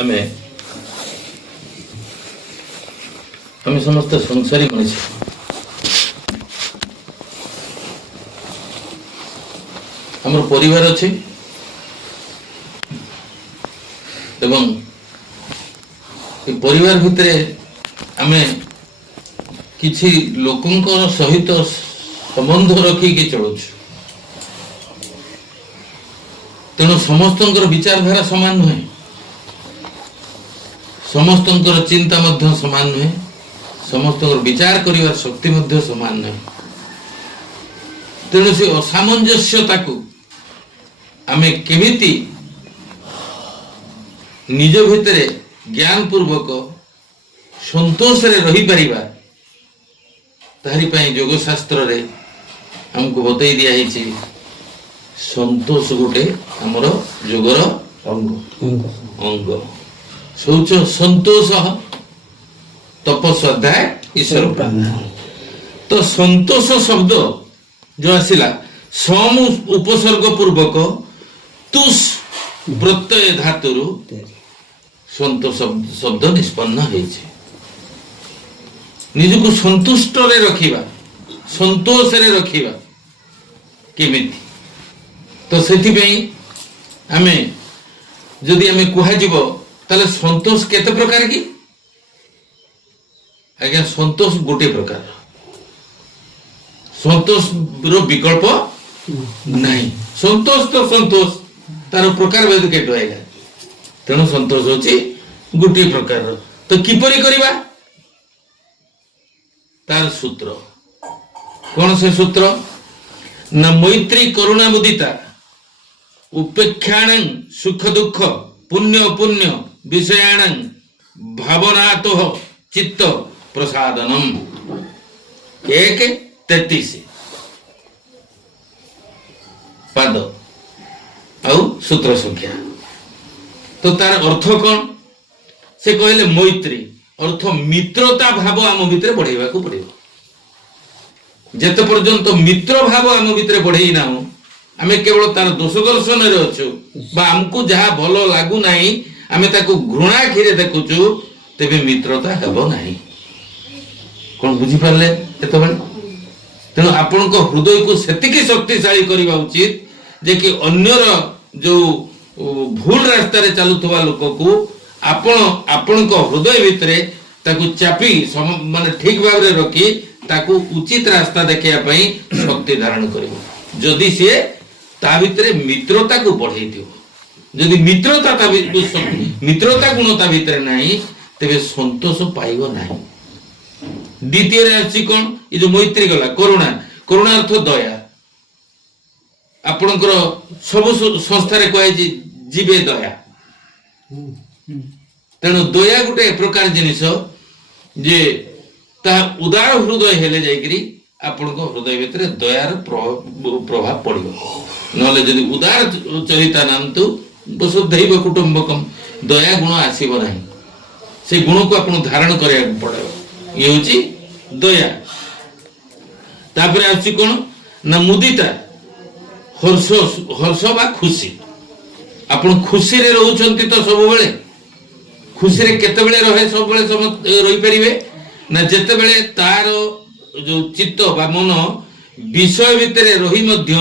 ଆମେ ସମସ୍ତେ ସଂସାରୀ ମଣିଷ। ଆମର ପରିବାର ଅଛି ଏବଂ ଏ ପରିବାର ଭିତରେ ଆମେ କିଛି ଲୋକଙ୍କ ସହିତ ସମ୍ବନ୍ଧ ରଖିକି ଚଳୁଛୁ। ତେଣୁ ସମସ୍ତଙ୍କର ବିଚାରଧାରା ସମାନ ନୁହେଁ, ସମସ୍ତଙ୍କର ଚିନ୍ତା ମଧ୍ୟ ସମାନ ନୁହେଁ, ସମସ୍ତଙ୍କର ବିଚାର କରିବାର ଶକ୍ତି ମଧ୍ୟ ସମାନ ନୁହେଁ। ତେଣୁ ସେ ଅସାମଞ୍ଜସ୍ୟତାକୁ ଆମେ କେମିତି ନିଜ ଭିତରେ ଜ୍ଞାନ ପୂର୍ବକ ସନ୍ତୋଷରେ ରହିପାରିବା ତାହାରି ପାଇଁ ଯୋଗ ଶାସ୍ତ୍ରରେ ଆମକୁ ବତେଇ ଦିଆହେଇଛି। ସନ୍ତୋଷ ଗୋଟେ ଆମର ଯୋଗର ଅଙ୍ଗ। ଶୌଚ ସନ୍ତୋଷ ତପସ୍ୱାଧ୍ୟାୟ ଈଶ୍ୱର ପ୍ରାର୍ଥନା। ତ ସନ୍ତୋଷ ଶବ୍ଦ ଯୋଉ ଆସିଲା ସମ ଉପସର୍ଗ ପୂର୍ବକ ତୁଷ ପ୍ରତ୍ୟୟ ଧାତୁରୁ ସନ୍ତୋଷ ଶବ୍ଦ ନିଷ୍ପନ୍ନ ହେଇଛି। ନିଜକୁ ସନ୍ତୁଷ୍ଟରେ ରଖିବା, ସନ୍ତୋଷରେ ରଖିବା କେମିତି? ତ ସେଥିପାଇଁ ଆମେ ଯଦି ଆମେ କୁହାଯିବ ତାହେଲେ ସନ୍ତୋଷ କେତେ ପ୍ରକାର କି? ଆଜ୍ଞା, ସନ୍ତୋଷ ଗୋଟିଏ ପ୍ରକାର। ସନ୍ତୋଷର ବିକଳ୍ପ ନାହିଁ। ସନ୍ତୋଷ ତ ସନ୍ତୋଷ, ତାର ପ୍ରକାର ଭେଦ କେଟୁ ଆଇଲା। ତେଣୁ ସନ୍ତୋଷ ହଉଛି ଗୋଟିଏ ପ୍ରକାରର। ତ କିପରି କରିବା? ତାର ସୂତ୍ର କଣ? ସେ ସୂତ୍ର ନା ମୈତ୍ରୀ କରୁଣା ମୁଦିତା ଉପେକ୍ଷାଣ ସୁଖ ଦୁଃଖ ପୁଣ୍ୟ ପୁଣ୍ୟ ବିଷୟାଣ ଭାବନାତ ଚିତ୍ତ ପ୍ରସାଦନମ୍। 1:33 ପାଦ ଆଉ ସୂତ୍ର ସଂଖ୍ୟା। ତ ତାର ଅର୍ଥ କଣ? ସେ କହିଲେ ମୈତ୍ରୀ ଅର୍ଥ ମିତ୍ରତା ଭାବ ଆମ ଭିତରେ ବଢେଇବାକୁ ପଡିବ। ଯେତେ ପର୍ଯ୍ୟନ୍ତ ମିତ୍ର ଭାବ ଆମ ଭିତରେ ବଢେଇ ନାହୁଁ, ଆମେ କେବଳ ତାର ଦୋଷ ଦର୍ଶନରେ ଅଛୁ ବା ଆମକୁ ଯାହା ଭଲ ଲାଗୁନାହିଁ ଆମେ ତାକୁ ଘୃଣା ଆଖିରେ ଦେଖୁଛୁ, ତେବେ ମିତ୍ରତା ହେବ ନାହିଁ। କଣ ବୁଝିପାରିଲେ ଏତେବେଳେ? ତେଣୁ ଆପଣଙ୍କ ହୃଦୟକୁ ସେତିକି ଶକ୍ତିଶାଳୀ କରିବା ଉଚିତ ଯେ କି ଅନ୍ୟର ଯୋଉ ଭୁଲ ରାସ୍ତାରେ ଚାଲୁଥିବା ଲୋକକୁ ଆପଣ ଆପଣଙ୍କ ହୃଦୟ ଭିତରେ ତାକୁ ଚାପି ମାନେ ଠିକ ଭାବରେ ରଖି ତାକୁ ଉଚିତ ରାସ୍ତା ଦେଖେଇବା ପାଇଁ ଶକ୍ତି ଧାରଣ କରିବ। ଯଦି ସିଏ ତା ଭିତରେ ମିତ୍ରତାକୁ ବଢେଇଥିବ, ଯଦି ମିତ୍ରତା ଗୁଣ ତା ଭିତରେ ନାହିଁ, ତେବେ ସନ୍ତୋଷ ପାଇବ ନାହିଁ। ଦ୍ୱିତୀୟରେ ଆସିଛି କଣ? ଏ ଯୋଉ ମୈତ୍ରୀ ଗଲା କରୁଣା। କରୁଣା ଅର୍ଥ ଦୟା। ଆପଣଙ୍କର ସବୁ ସଂସ୍ଥାରେ କୁହାଯାଇଛି ଜୀବେ ଦୟା। ତେଣୁ ଦୟା ଗୋଟେ ପ୍ରକାର ଜିନିଷ ଯେ ତାହା ଉଦାର ହୃଦୟ ହେଲେ ଯାଇକରି ଆପଣଙ୍କ ହୃଦୟ ଭିତରେ ଦୟାର ପ୍ରଭାବ ପଡିବ। ନହେଲେ ଯଦି ଉଦାର ଚରିତା ନାନ୍ତୁ ବସୁଧୈବ କୁଟୁମ୍ବକମ୍, ଦୟା ଗୁଣ ଆସିବ ନାହିଁ। ସେ ଗୁଣକୁ ଆପଣ ଧାରଣ କରିବାକୁ ପଡିବ। ଇଏ ହଉଛି ଦୟା। ତାପରେ ଆସୁଛି କଣ ନା ମୁଦିତା, ହର୍ଷ ବା ଖୁସି। ଆପଣ ଖୁସିରେ ରହୁଛନ୍ତି ତ ସବୁବେଳେ? ଖୁସିରେ କେତେବେଳେ ରହେ ସବୁବେଳେ ରହିପାରିବେ ନା ଯେତେବେଳେ ତାର ଯୋଉ ଚିତ୍ତ ବା ମନ ବିଷୟ ଭିତରେ ରହି ମଧ୍ୟ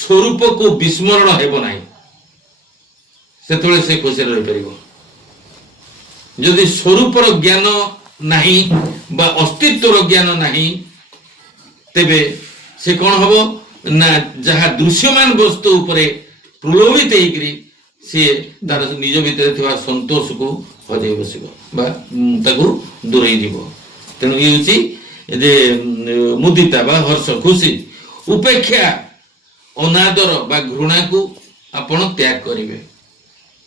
ସ୍ୱରୂପକୁ ବିସ୍ମରଣ ହେବ ନାହିଁ, ସେତେବେଳେ ସେ ଖୁସିରେ ରହିପାରିବ। ଯଦି ସ୍ୱରୂପର ଜ୍ଞାନ ନାହିଁ ବା ଅସ୍ତିତ୍ୱର ଜ୍ଞାନ ନାହିଁ, ତେବେ ସେ କଣ ହବ ନା ଯାହା ଦୃଶ୍ୟମାନ ବସ୍ତୁ ଉପରେ ପ୍ରଲୋଭିତ ହେଇକରି ସିଏ ତାର ନିଜ ଭିତରେ ଥିବା ସନ୍ତୋଷକୁ ହଜେଇ ବସିବ ବା ତାକୁ ଦୂରେଇ ଯିବ। ତେଣୁ ଇଏ ହଉଛି ଯେ ମୁଦିତା ବା ହର୍ଷ ଖୁସି। ଉପେକ୍ଷା ଅନାଦର ବା ଘୃଣାକୁ ଆପଣ ତ୍ୟାଗ କରିବେ,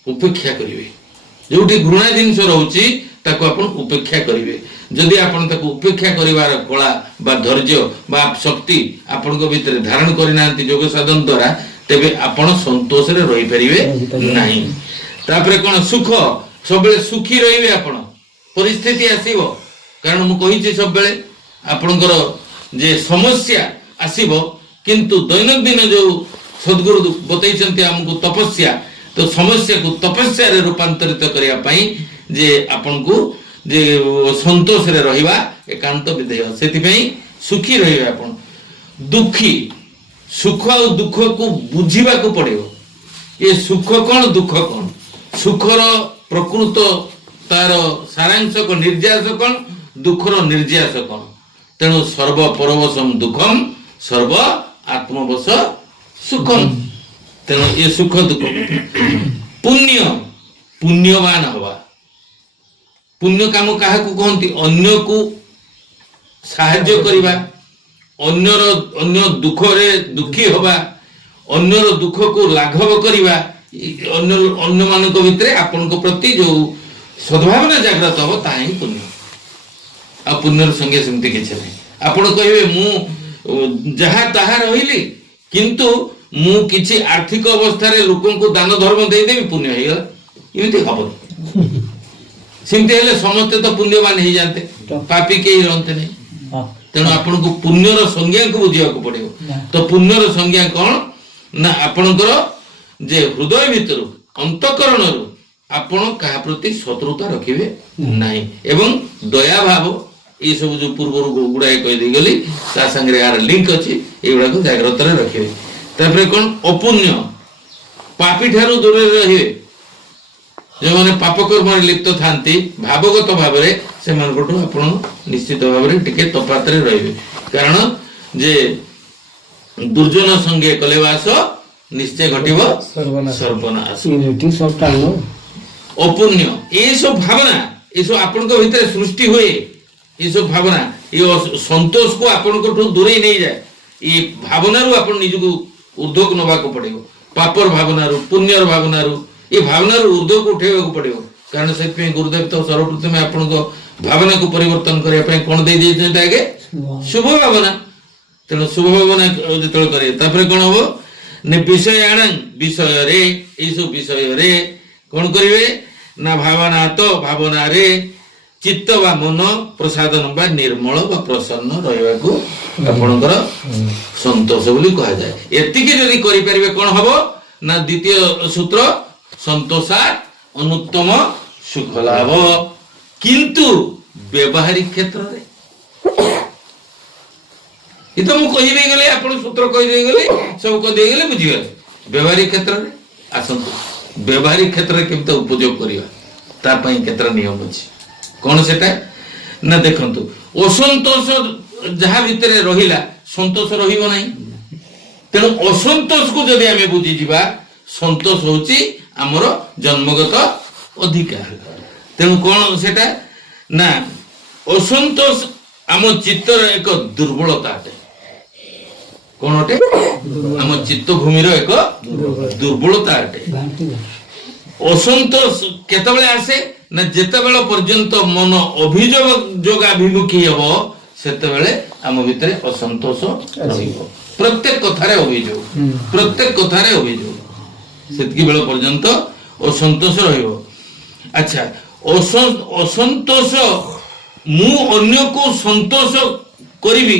ଉପେକ୍ଷା କରିବେ। ଯୋଉଠି ଘୃଣା ଜିନିଷ ରହୁଛି ତାକୁ ଆପଣ ଉପେକ୍ଷା କରିବେ। ଯଦି ଆପଣ ତାକୁ ଉପେକ୍ଷା କରିବାର କଳା ବା ଧୈର୍ଯ୍ୟ ବା ଶକ୍ତି ଆପଣଙ୍କ ଭିତରେ ଧାରଣ କରିନାହାନ୍ତି ଯୋଗ ସାଧନ ଦ୍ୱାରା, ତେବେ ଆପଣ ସନ୍ତୋଷରେ ରହିପାରିବେ ନାହିଁ। ତାପରେ କଣ? ସୁଖ। ସବୁବେଳେ ସୁଖୀ ରହିବେ ଆପଣ। ପରିସ୍ଥିତି ଆସିବ, କାରଣ ମୁଁ କହିଛି ସବୁବେଳେ ଆପଣଙ୍କର ଯେ ସମସ୍ୟା ଆସିବ, କିନ୍ତୁ ଦୈନନ୍ଦିନ ଯୋଉ ସଦ୍ଗୁରୁ ବତେଇଛନ୍ତି ଆମକୁ ତପସ୍ୟା, तो समस्या को तपस्या रे रूपांतरित करिया पई जे आपन को जे संतोष रे रहिबा एकांत विधेय सेति पई सुखी रहिबा आपन दुखी सुख और दुख को बुझिबा को पड़ियो ये सुख कौन दुख कौन सुखर प्रकृत तार सारांश को निर्यास कौन दुखर निर्यास कौन तेणु सर्व परवशम दुखम सर्व आत्मवश सुखम तेणु ये सुख दुख पुण्य पुण्यवान हवा पुण्य काम क्या कहती अन्य को साहाय्य करिबा अन्य दुख रे दुखी हवा अन्यर दुख को लाघव करिबा अन्य मानक भितरे आपन को प्रति जो सद्भावना जागृत हो ताही पुण्य आ पुण्यर संगे सेमति किछ नै आपण कहबे मु जहा ताहा रहिली किंतु मु किछि आर्थिक अवस्था रे लोकन को दान धर्म देई देबी पुण्य हेय इमिति हबो सेमति हेले समस्त तो पुण्यवान हे जानते पापी के रहते नै तेणु आपण को पुण्यर संज्ञा को बुझिया को पड़ियो तो पुण्यर संज्ञा कौन ना आपणकर जे हृदय भितर अंतकरण रु आपण कहा प्रति शत्रुता रखिबे नाही एवं दया भाव ये सब जो पूर्व गुड़ाए कह दी गली ता संगे यार लिंक अछि एगुडा को जागृत रे रखिबे तापर कोन अपुण्य पापी ठारू दूर रे रहिबे जे माने पाप कर्म रे लिप्त थांती भावगत भाव रे से मन कोटो आपण निश्चित भाव रे टिके तफात रे रहिबे कारण जे दुर्जन संगे कलेवास निश्चय घटिब सर्वनाश अपुण्य ये सब भावना ये सब आपण को भीतर सृष्टि हुए ये सब भावना ये संतोष को आपण को दूरे नहीं जाए ये भावना रु आपण निज को ऊर्ध्व नवा को पड़ेगो पापर भावना रु पुण्यर भावना रु ये भावना रु ऊर्ध्व को उठेबा को पड़ेगो कारण से पे गुरुदेव तो सर्वप्रथम आपण को भावना को परिवर्तन करिया पे कोन दे देते आगे शुभ भावना तेणु शुभ भावना जो करे तापर कौन हम ने विषयाण विषय रे सब विषय रे कौन करिवे ना भावना तो भावना रे चित्त वा मन प्रसादन बा निर्मल वा प्रसन्न रहबा को आपनकर संतोष बोली कहा जाए एतिके जदी करि परिबे कोन हबो ना द्वितीय सूत्र संतोषात अनुत्तम सुख लाभ किंतु व्यवहारिक क्षेत्र रे ये तो मु कहि दे गले आपण सूत्र कहि दे गले सब को दे गले बुझी गले व्यवहारिक क्षेत्र रे आसंतु व्यवहारिक क्षेत्र रे केमते उपयोग करिवा ता पई केतर नियम अछि कोन सेटा ना देखंतु असंतोष जहा भितरे रहिला संतोष रहिबो नाही तेनु असंतोष को जदि हमें बुझी जिबा संतोष होची हमर जन्मगत अधिकार तेनु कोन सेटा ना असंतोष आम चित्तर एक दुर्बलता अटे कौन अटे आम चित्त भूमि एक दुर्बलता अटे असंतोष केतबेले आसे ना जेतेबेले पर्यंत मन अभियोगाभिमुखी हबो सेतेबेले आम भितरे असंतोष रहिबो प्रत्येक कथारे अभियोग सेतकी बेले पर्यंत असंतोष रहिबो अच्छा असंतोष मु अन्य को संतोष करिवि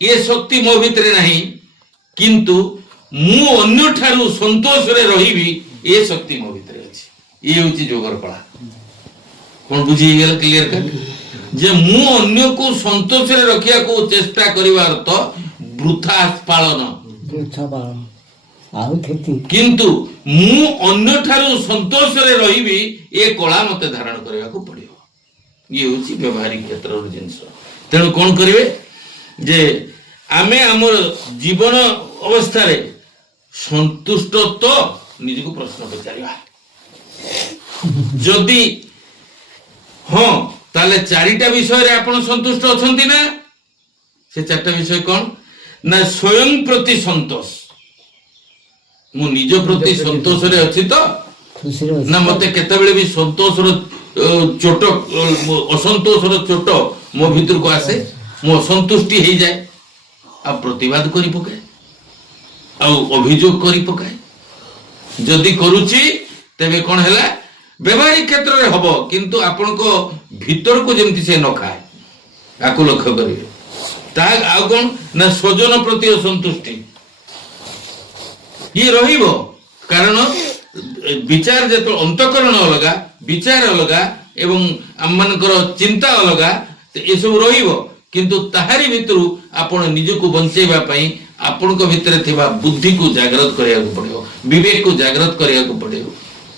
ये शक्ति मो भितरे नहीं किंतु मु अन्य ठारू संतोष रे रहिबि ये शक्ति मो भितरे अछि ये होची जोगर कला कोन बुझी गेल क्लियर कर जे मु अन्य को संतोष रे रखिया को चेष्टा करिवार तो वृथा पालन आउ खेती किंतु मु अन्य ठारू संतोष रे रहिबि ये कला मते धारण करिया को पड़ियो ये होची व्यवहारिक क्षेत्र रो जिंस तेणु कोन करिवे जे आमे हमर जीवन अवस्था रे संतुष्ट तो निज को प्रश्न पचारिबा जदि हां ताले चारिटा विषय रे आपण संतुष्ट अछंती ना से चारटा विषय कोन ना स्वयं प्रति संतोष मु निज प्रति संतोष रे अछि तो ना मते केतेबेले भी संतोष रो चोट असंतोष रो चोट मो भीतर को आसे मो असंतुष्टि हे जाए आ प्रतिवाद करि पकाए आ अभियोग करि पकाए जदि करूची तेबे कोन हैला व्यवहारिक क्षेत्र रे हबो किंतु आपन को भीतर को जेमति से न खाए आकु लक्ष्य करिवे ता आ कोन ना स्वजन प्रति असंतुष्टि ये रहिबो कारण विचार जो अंतकरण अलगा विचार अलगा एवं आमମାନଙ୍କର चिंता अलगा ये सब रहिबो किंतु ताहारी भितरु आपण निजको बंचेबा पई आपनको भितरे थिबा बुद्धि को जागृत करिया को पड़ियो विवेक को जागृत करिया को पड़ियो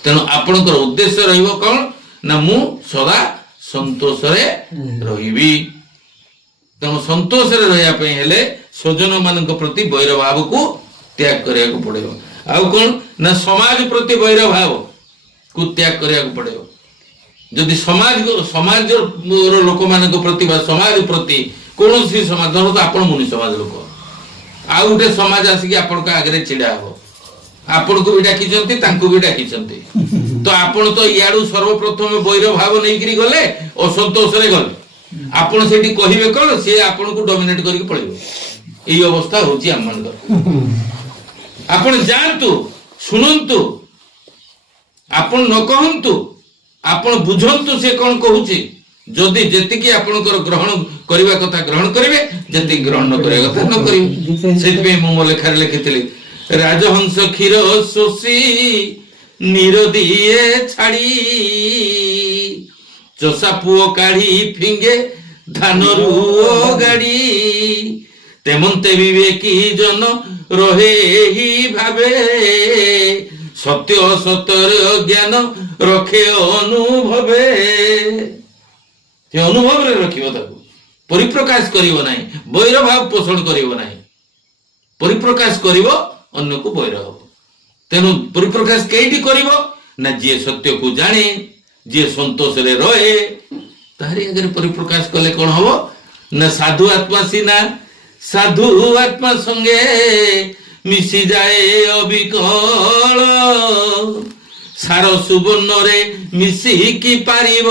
तेणु आपणकर उद्देश्य रहिबो कोन ना मु सदा संतोष रे रहिबी तेणु संतोष रे रहिया पई हेले स्वजन मानक प्रति वैर भाव को त्याग करिया को पड़ियो आउ कोन ना समाज प्रति वैर भाव को त्याग करिया को पड़ियो जदि समाज लोक मानक प्रति समाज प्रति कौन सी समाज तो आपण मुनि समाज लोक आ गोटे समाज आसिक आपण आगे छिड़ा हम आपण को भी डाकी भी डाकी तो आपण तो इाड़ू सर्वप्रथम वैर भाव नहीं गले असंतोष रे गले आपण सेठी कहिबे कोन से आपण को डोमिनेट करके पळिबो एई अवस्था होची हम मानकर आपण जानतु सुनंतु आपण न कहंतु आपण बुझंतु से कौन कहूची जदि जेतिकी आपनकर ग्रहण करिवा कथा ग्रहण करिवे जति ग्रहण न करिवा कथा न करिवे सेति में मो लेखा लिखितली राजहंस क्षीर सोसी निरदिए छाड़ी चोसा पुओ काढ़ी फिंगे धानरु गाड़ी तेमंते विवेकी जन रहे ही भावे सत्य असतर ज्ञान रखे अनुभवे अनुभव रे रखिबो ताकू परिप्रकाश करिवो नाही वैर भाव पोषण करिवो नाही परिप्रकाश करिवो अन्य को वैर हो तेनु परिप्रकाश केइटी करिवो ना जे सत्य को जाने जे संतोष रे रहे तारी अगर परिप्रकाश कले कोन हबो ना साधु आत्मा सीना साधु आत्मा संगे मिसी जाए अविकल सार सुवर्ण रे मिसी की पारिब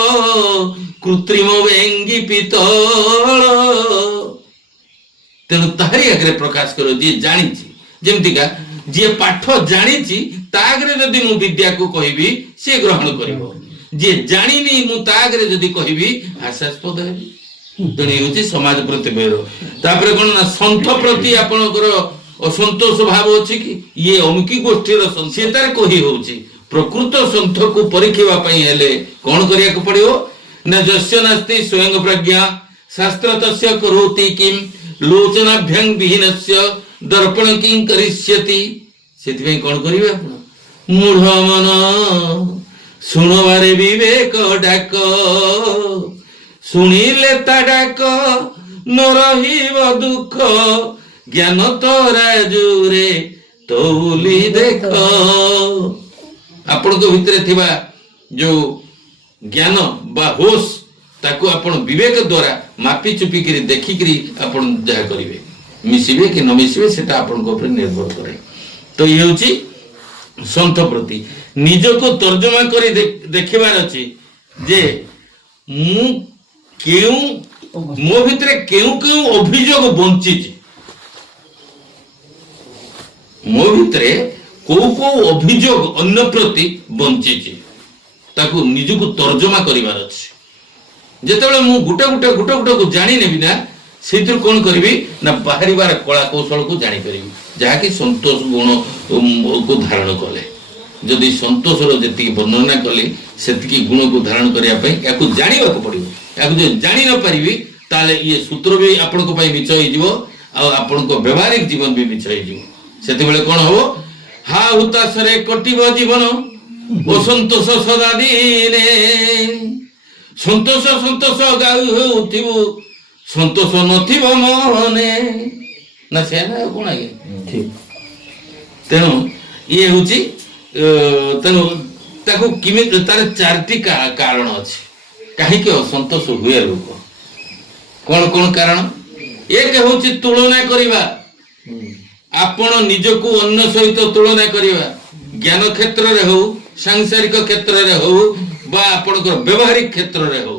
कृत्रिम वेंगी पितल तेणु तारी आगे प्रकाश करो जी जानी जेमतिका जी पाठ जानी तागरे जदि मु विद्या को कहबी से ग्रहण करिवो जे जानिनी मु तागरे जदि कहबी हास्यास्पद हेबी तेणु होची समाज प्रति वैर तापरे कोन ना संत प्रति आपनकर असंतोष भाव अच्छी कि ये अमुकी गोष्ठीर संसीतार कही होची प्रकृत संत को परीखिबा पई हेले कोन करिया को पड़ियो न जस्य नास्ति स्वयं प्रज्ञा शास्त्र तस्य करोति किम लोचनाभ्यं विहीनस्य दर्पण किं करिष्यति सेति पई कोन करिवे आपण मूढ़ मन सुनवारे विवेक डाक सुनिले ता डाक न रहिब दुख ज्ञान तो राजुरे तौली देख आपण को भितरे थिबा जो ज्ञान बा होश ताकू आपण विवेक द्वारा मापी चुपी करी देखि करी आपण जा करिवे मिसिबे कि न मिसिबे सेटा आपण को ऊपर निर्भर करे तो ये होची संत प्रति निज को तर्जमा करी देखिबार अछि जे मु केउ मो भितरे केउ केउ अभियोग बंची मो भितरे को अभियोग अन्य प्रति बंची ताकू निजको तर्जमा करिवार अछि जेतेबेले मु गुटा को जानि नेबी ना सेतिर कोन करबी ना बाहरीबार कला कौशल को जानि परिबी जाकी संतोष गुण को धारण कले जदि संतोष रो जेति वर्णना कले सेति गुण को धारण करिया पई याकू जानिबा को पड़िबो याकू जे जानि न परिबी ताले ये सूत्र भी आपण को पई मिछ होई जिवो आ आपण को व्यवहारिक जीवन भी मिछ होई जिवो सेति बेले कोन हबो हा हुतासरे कटिबो जीवन ओ संतोष सदा दिने संतोष संतोष गाउ होथिबो संतोष नथिबो मने ना सेना कोन आगे ठीक तेनु ये होची तेनु ताको किमे तार चारटी कारण अछि काहे के असंतोष हुए लोक कोन कोन कारण एक होची तुलना करिबा आपण निजको अन्य सहित तुलना करिबा ज्ञान क्षेत्र रे हो सांसारिक क्षेत्र रे हो बा आपनकर व्यवहारिक क्षेत्र रे हो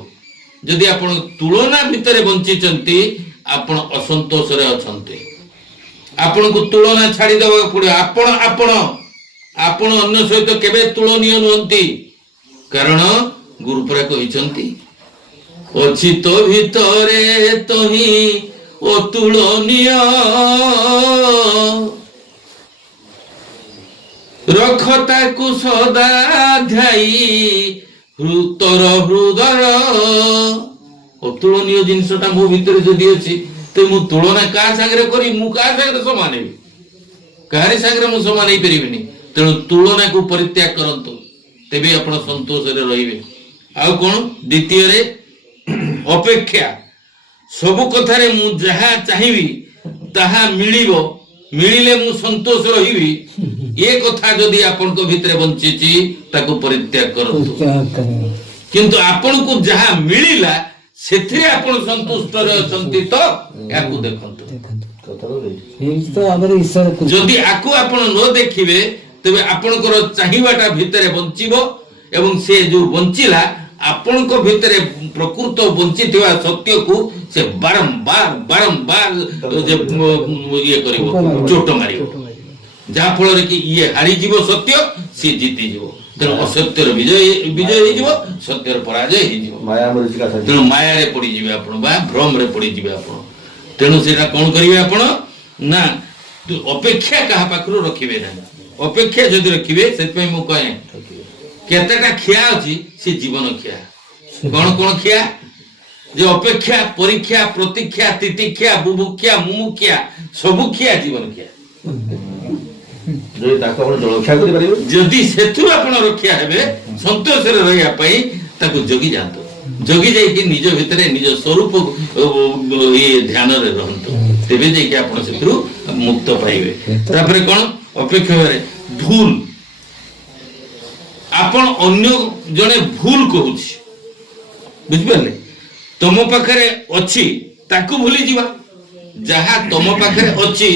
जदि आपण तुलना भितरे बंची चंती आपण असंतोष रे अछंती आपण को तुलना छाड़ी दबा पड़े आपण अन्य सहित केबे तुलनीय नहंती कारण गुरुपरा कहिसंती अछि तो भितरे तही अतुलनीय ରଖ ତାକୁ ସଦା ଧ୍ୟାଇ ତୋର ହୃଦୟ। ଅତୁଳନୀୟ ଜିନିଷଟା ମୋ ଭିତରେ ଯଦି ଅଛି ତ ମୁଁ ତୁଳନା କାହା ସାଙ୍ଗରେ କରି ମୁଁ କାହା ସାଙ୍ଗରେ ସମାନ ହେବି? କାହାରି ସାଙ୍ଗରେ ମୁଁ ସମାନ ହେଇପାରିବିନି। ତେଣୁ ତୁଳନାକୁ ପରିତ୍ୟାଗ କରନ୍ତୁ, ତେବେ ଆପଣ ସନ୍ତୋଷରେ ରହିବେ। ଆଉ କଣ? ଦ୍ୱିତୀୟରେ ଅପେକ୍ଷା। ସବୁ କଥାରେ ମୁଁ ଯାହା ଚାହିଁବି ତାହା ମିଳିବ, ମିଳିଲେ ମୁଁ ସନ୍ତୋଷ ରହିବି। ଏ କଥା ଯଦି ଆପଣଙ୍କ ଭିତରେ ବଞ୍ଚିଛି ତାକୁ ପରିତ୍ୟାଗ କରନ୍ତୁ। କିନ୍ତୁ ଆପଣଙ୍କୁ ଯାହା ମିଳିଲା ସେଥିରେ ଆପଣ ସନ୍ତୁଷ୍ଟରେ ଅଛନ୍ତି ତ ଏହାକୁ ଦେଖନ୍ତୁ। ଯଦି ଆକୁ ଆପଣ ନ ଦେଖିବେ ତେବେ ଆପଣଙ୍କର ଚାହିଁବାଟା ଭିତରେ ବଞ୍ଚିବ ଏବଂ ସେ ଯୋଉ ବଞ୍ଚିଲା ଆପଣଙ୍କ ଭିତରେ ପ୍ରକୃତ ବଞ୍ଚିଥିବା ସତ୍ୟକୁ ସେ ବାରମ୍ବାର ବାରମ୍ବାର ଇଏ କରିବ, ଚୋଟ ମାରିବ, ଯାହା ଫଳରେ କି ଇଏ ହାରିଯିବ, ସତ୍ୟ ସିଏ ଜିତିଯିବ। ତେଣୁ ଅସତ୍ୟର ବିଜୟ ହେଇଯିବ, ସତ୍ୟର ପରାଜୟ ହେଇଯିବ। ତେଣୁ ମାୟାରେ ପଡିଯିବେ ଆପଣ ବା ଭ୍ରମରେ ପଡିଯିବେ ଆପଣ। ତେଣୁ ସେଇଟା କଣ କରିବେ ଆପଣ ନା ଅପେକ୍ଷା କାହା ପାଖରୁ ରଖିବେ ନାହିଁ। ଅପେକ୍ଷା ଯଦି ରଖିବେ, ସେଥିପାଇଁ ମୁଁ କହେ କେତେଟା ଖିଆ ଅଛି ସେ ଜୀବନ ଖିଆ। କଣ କଣ ଖିଆ? ଯେ ଅପେକ୍ଷା, ପରୀକ୍ଷା, ପ୍ରତୀକ୍ଷା, ତିତିକ୍ଷା, ବୁଭୁକ୍ଷା, ମୁମୁକ୍ଷା, ସବୁ ଖିଆ ଜୀବନ ଖିଆ। ଯଦି ସେଥିରୁ ଆପଣ ରକ୍ଷା ହେବେ ସନ୍ତୋଷରେ ରହିବା ପାଇଁ ତାକୁ ଜଗି ଯାଆନ୍ତୁ। ଜଗି ଯାଇକି ନିଜ ଭିତରେ ନିଜ ସ୍ୱରୂପ ଧ୍ୟାନରେ ରହନ୍ତୁ, ତେବେ ଯାଇକି ଆପଣ ସେଥିରୁ ମୁକ୍ତ ପାଇବେ। ତାପରେ କଣ? ଅପେକ୍ଷାରେ ଭୁଲ। ଆପଣ ଅନ୍ୟ ଜଣେ ଭୁଲ କହୁଛି, ବୁଝିପାରିଲେ? ତମ ପାଖରେ ଅଛି ତାକୁ ଭୁଲିଯିବା। ଯାହା ତମ ପାଖରେ ଅଛି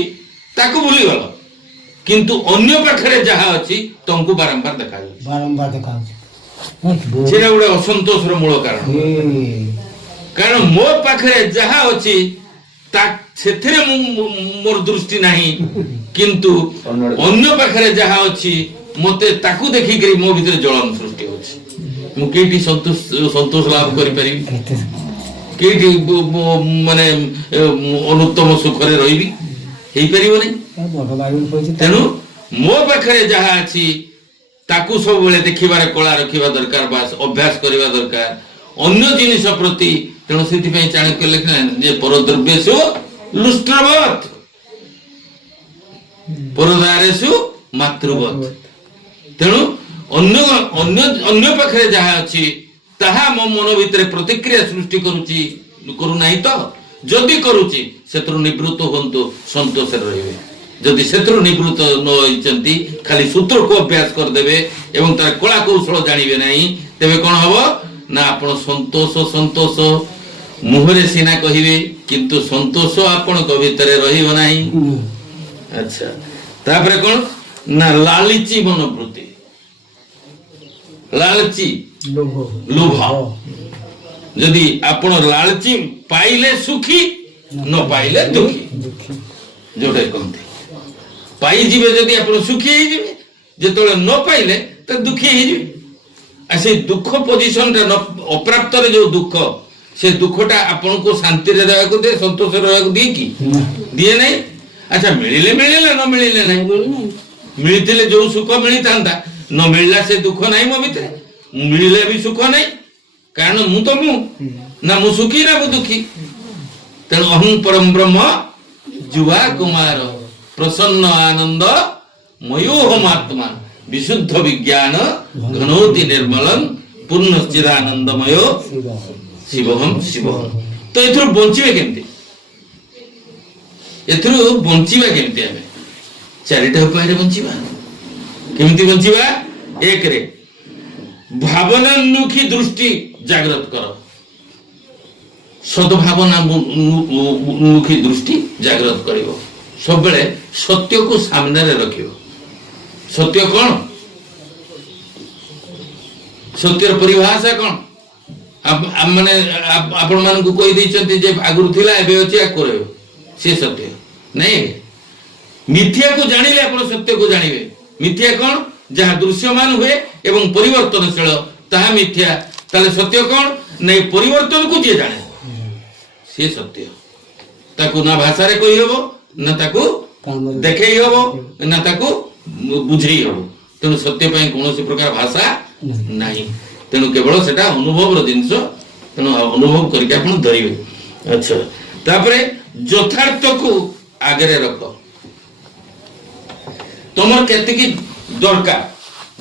ତାକୁ ଭୁଲିଗଲ, କିନ୍ତୁ ଅନ୍ୟ ପାଖରେ ଯାହା ଅଛି ତମକୁ ବାରମ୍ବାର ଦେଖାଯାଉଛି। ସେଇଟା ଗୋଟେ ଅସନ୍ତୋଷର ମୂଳ କାରଣ। କାରଣ ମୋ ପାଖରେ ଯାହା ଅଛି ସେଥିରେ ମୋର ଦୃଷ୍ଟି ନାହିଁ, କିନ୍ତୁ ଅନ୍ୟ ପାଖରେ ଯାହା ଅଛି ମତେ ତାକୁ ଦେଖିକରି ମୋ ଭିତରେ ଜଳନ ସୃଷ୍ଟି ହଉଛି। ମୁଁ କେଇଠି ସନ୍ତୋଷ ଲାଭ କରିପାରିବି? କେଇଠି ମାନେ ଅନୁତ୍ତମ ସୁଖରେ ରହିବି? ହେଇପାରିବନି। ତେଣୁ ମୋ ପାଖରେ ଯାହା ଅଛି ତାକୁ ସବୁବେଳେ ଦେଖିବାରେ କଳା ରଖିବା ଦରକାର, ବା ଅଭ୍ୟାସ କରିବା ଦରକାର ଅନ୍ୟ ଜିନିଷ ପ୍ରତି। ତେଣୁ ସେଥିପାଇଁ ଚାଣକ୍ୟ ଲେଖିଲେ ଯେ ପରଦ୍ରବ୍ୟେଷୁ ଲୁଷ୍ଟ୍ରବତ୍ ପରଦାରେଷୁ ମାତୃବତ୍। ତେଣୁ ଅନ୍ୟ ପାଖରେ ଯାହା ଅଛି ତାହା ମୋ ମନ ଭିତରେ ପ୍ରତିକ୍ରିୟା ସୃଷ୍ଟି କରୁନାହିଁ ତ? ଯଦି କରୁଛି ସେଥିରୁ ନିବୃତ୍ତ ହୁଅନ୍ତୁ, ସନ୍ତୋଷରେ ରହିବେ। ଯଦି ସେଥିରୁ ନିବୃତ୍ତ ନ ହେଇଛନ୍ତି, ଖାଲି ସୂତ୍ରକୁ ଅଭ୍ୟାସ କରିଦେବେ ଏବଂ ତାର କଳା କୌଶଳ ଜାଣିବେ ନାହିଁ, ତେବେ କଣ ହବ ନା ଆପଣ ସନ୍ତୋଷ ମୁହଁରେ ସିନା କହିବେ, କିନ୍ତୁ ସନ୍ତୋଷ ଆପଣଙ୍କ ଭିତରେ ରହିବ ନାହିଁ। ଆଚ୍ଛା, ତାପରେ କଣ ନା ଲାଲଚି ମନୋବୃତ୍ତି। ଲାଲଚି ଲୋଭ। ଯଦି ଆପଣ ଲାଲଚି ପାଇଲେ ସୁଖୀ, ନ ପାଇଲେ ଦୁଃଖୀ, ଯୋଉଟା କହନ୍ତି। ପାଇଯିବେ ଯଦି ଆପଣ ସୁଖୀ ହେଇଯିବେ, ଯେତେବେଳେ ନ ପାଇଲେ ତ ଦୁଃଖୀ ହେଇଯିବେ। ଆଉ ସେଇ ଦୁଃଖ ପୋଜିସନଟା ଅପ୍ରାପ୍ତରେ ଯୋଉ ଦୁଃଖ, ସେ ଦୁଃଖଟା ଆପଣଙ୍କୁ ଶାନ୍ତିରେ ରହିବାକୁ ଦିଏ, ସନ୍ତୋଷରେ ରହିବାକୁ ଦିଏ କି? ଦିଏ ନାହିଁ। ଆଚ୍ଛା, ମିଳିଲେ ମିଳିଲା, ନ ମିଳିଲେ ନାହିଁ। ମିଳିଥିଲେ ଯୋଉ ସୁଖ ମିଳିଥାନ୍ତା, ନ ମିଳିଲା ସେ ଦୁଃଖ ନାହିଁ ମୋ ଭିତରେ। ମିଳିଲେ ବି ସୁଖ ନାହିଁ, କାରଣ ମୁଁ ତ ନା ମୁଁ ସୁଖୀ ନା ମୁଁ ଦୁଃଖୀ। ତେଣୁ ଅହଂ ପରମ ବ୍ରହ୍ମ ଯୁବା କୁମାର ପ୍ରସନ୍ନ ଆନନ୍ଦ ମୟୋହମାତ୍ମା ବିଶୁଦ୍ଧ ବିଜ୍ଞାନ ଘନୋତି ନିର୍ମଳଂ ପୂର୍ଣ୍ଣ ଚିଦାନନ୍ଦମୟ ଶିବହଂ ଶିବହଂ। ତ ଏଥିରୁ ବଞ୍ଚିବେ କେମିତି? ଏଥିରୁ ବଞ୍ଚିବା କେମିତି? ଆମେ ଚାରିଟା ଉପାୟରେ ବଞ୍ଚିବା। କେମିତି ବଞ୍ଚିବା? ଏକରେ ଭାବନାନ୍ମୁଖୀ ଦୃଷ୍ଟି ଜାଗ୍ରତ କର। ସଦ୍ଭାବନାମୁଖୀ ଦୃଷ୍ଟି ଜାଗ୍ରତ କରିବ। ସବୁବେଳେ ସତ୍ୟକୁ ସାମ୍ନାରେ ରଖିବ। ସତ୍ୟ କଣ? ସତ୍ୟର ପରିଭାଷା କଣ? ମାନେ ଆପଣ ମାନଙ୍କୁ କହିଦେଇଛନ୍ତି ଯେ ଆଗରୁ ଥିଲା, ଏବେ ଅଛି, ଆଗକୁ ରହିବ, ସେ ସତ୍ୟ ନାଇଁ। ମିଥ୍ୟାକୁ ଜାଣିଲେ ଆପଣ ସତ୍ୟକୁ ଜାଣିବେ। ମିଥ୍ୟା କଣ? ଯାହା ଦୃଶ୍ୟମାନ ହୁଏ ଏବଂ ପରିବର୍ତ୍ତନଶୀଳ, ତାହା ମିଥ୍ୟା। ତାହେଲେ ସତ୍ୟ କଣ? ନାଇଁ, ପରିବର୍ତ୍ତନକୁ ଯିଏ ଜାଣେ ସେ ସତ୍ୟ। ତାକୁ ନା ଭାଷାରେ କହିହବ, ନା ତାକୁ ଦେଖେଇ ହବ, ନା ତାକୁ ବୁଝେଇ ହବ। तेणु सत्य कौन प्रकार भाषा नहीं तेणु केवल सेटा अनुभव जिनस तेणु अनुभव करके आप धरवे। अच्छा तापरे यथार्थ को आगे रख तुम केतिकी दरकार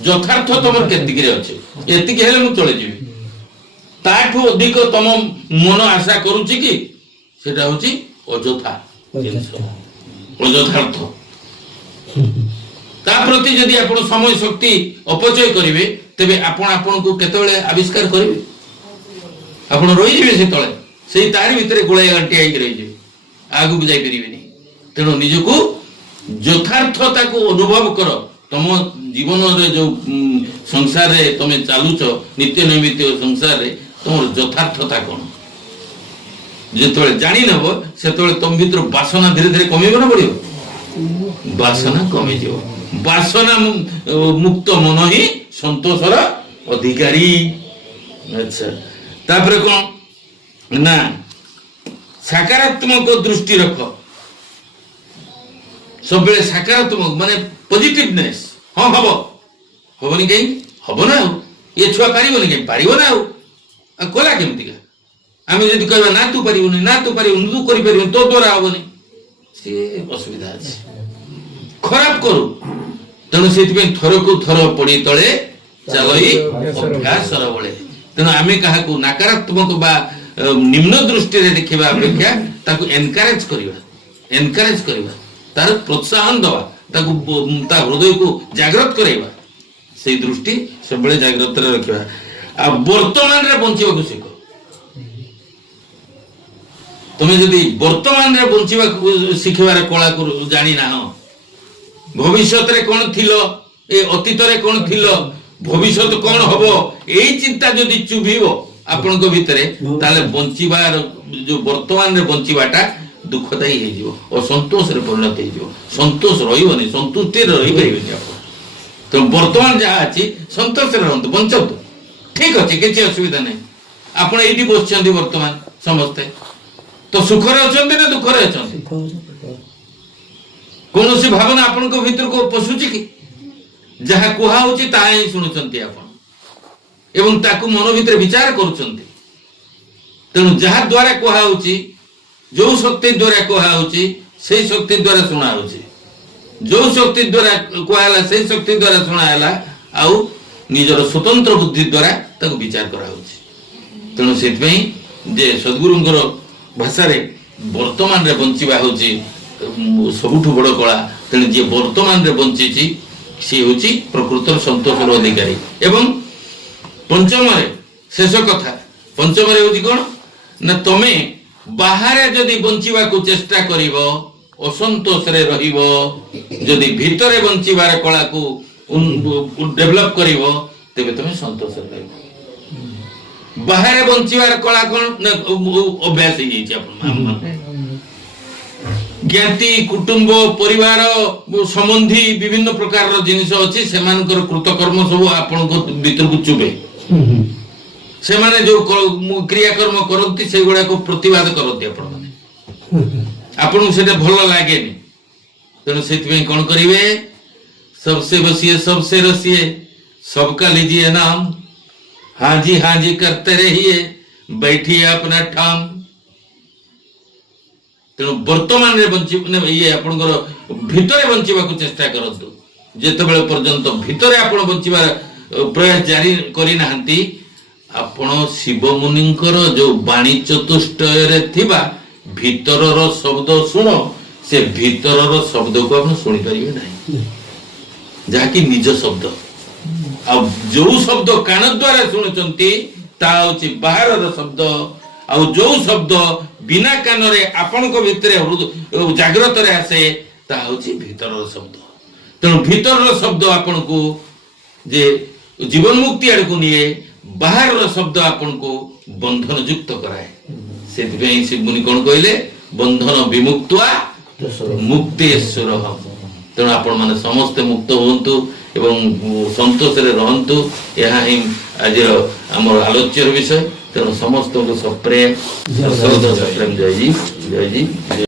यथार्थ तुम केतिकी अच्छे एतिकी हेले मु चले जीवी ताठू अधिक तुम मन आशा करुची कि सेटा होची अजथा अयथार्थ ता प्रति यदि आपण समय शक्ति अपचय करिवे तेबे आपण को केतबेले आविष्कार करिवे आपण रहि जिवे से तळे सेही तारि भितरे गोळाई गांटी आइ रहि जिवे आगु बुझाई परिबेनी। तेणु निजको यथार्थता को अनुभव कर तुम जीवन रे जो संसार रे तुम चालुच नित्य नैमित्य संसार रे तुम यथार्थता कौन जिते जानी नब से तुम भीतर बासना धीरे धीरे कमी ना पड़ो बासना कमी जाओ बासना मुक्त मन ही संतोषर अधिकारी। अच्छा तापर कौन ना सकारात्मक दृष्टि रख सब बेले सकारात्मक माने पॉजिटिवनेस हाँ हबनी कहीं हम ना ये छुआ पार कहीं पार ना कला केमती आम जब कह ना तू पारिबुनी ना तू पारिबुनी तू करि परिबुनी तो द्वारा हबनी से असुविधा अछि खराब करू तेणु से थर को थर पड़ी तले चलई अभ्यास बले तेणु आम क्या नकारात्मक बा निम्न दृष्टि देखा अपेक्षा ताकू एनकरेज करवा तार प्रोत्साहन दवा ता हृदय को जागृत करवा से दृष्टि सब जागृत रखा वर्तमान रे बंचिबा को शिख तुम्हें जदि वर्तमान रे बंचिबा शिखबार कला को जानी ना भविष्य रे कौन थिलो ए अतीत रे कौन थिलो भविष्य कौन हबो एई चिंता जदि चुभिबो आपन को भितरे ताले बंचिबार जो वर्तमान रे बंचिबाटा दुखदायी हे जिवो और संतोष रे परिणत हे जिवो संतोष रहिबोनी संतुष्टि रे रहि परिबे आप तो वर्तमान जहा अछि संतोष रे रहंतु बंचतु ठीक अछि किछि असुविधा नै आपण एठी बसछन्ती वर्तमान समस्ते तो सुख रे अछन्ती ना दुख रे अछन्ती कौन सी भावना आपण को भीतर को पशुची कि जहा कुहा होची ता ही सुनुचंती आपण एवं ताकू मन भीतर विचार करूचंती तेणु जहा द्वारा कुहा होची जो शक्ति द्वारा कुहा होची से शक्ति द्वारा सुना होची जो शक्ति द्वारा कुहाला से शक्ति द्वारा सुना हैला आउ निजर स्वतंत्र बुद्धि द्वारा ताकू विचार करा होची तेणु सेतपई जे सद्गुरुंकर भाषा रे वर्तमान रे बंचिबा होची सबुठु बड़ कला तेणु जी वर्तमान रे बंची सी हूँ प्रकृत संतोषर अधिकारी। एवं पंचम शेष कथा पंचम हूँ कौन ना तुमे बाहर जदि बंचिबा को चेष्टा करिवो असंतोष रे रहिवो जदि भीतरे बंचिबार कला को डेवलप करिवो तेबे तुमे संतोष रे रहिवो बाहर बंचिबार कला कौन ना अभ्यास ही जाइछि आपन ज्ञाति कुटुंब परिवार संबंधी विभिन्न प्रकार जिनिस अच्छी से कृतकर्म सब आपण भीतर को चुबे से माने जो क्रियाकर्म करती से गुड़ा को प्रतिवाद करती आपण से भल लगे तेणु से कौन करिवे सबसे बसिए सबसे रसिए सबका लीजिए नाम हाँ जी करते रहिए बैठिए अपना ठाम तेणु वर्तमान रे बंची ये आपनकर भितरे बंचिबा को चेष्टा करंतु जेतेबेले पर्यंत भितरे आपण बंचिबार प्रयास जारी करि नाहंती आपण शिव मुनिंकर जो वाणी चतुष्टय रे थिबा भितरर शब्द सुनो से भितरर शब्द को आपण सुनि परिबे नाही जाकी निज शब्द आ जो शब्द कान द्वारा सुनचंती ता होची बाहरर शब्द आ जो शब्द बिना कान रे आपण को भितरे जागृत रे आसे ता होची भीतर शब्द तेणु भीतर शब्द आपण को जे जीवन मुक्ति आड़ को निये बाहर शब्द आपण को बंधन युक्त कराए सेति शिव मुनि कोन कहले बंधन विमुक्त्वा मुक्तेश्वर तेणु आपण माने समस्त मुक्त होंतु एवं संतोष रे रहंतु यह ही आज हमर आलोच्य विषय तेणु समस्त को सप्रेम जय जी।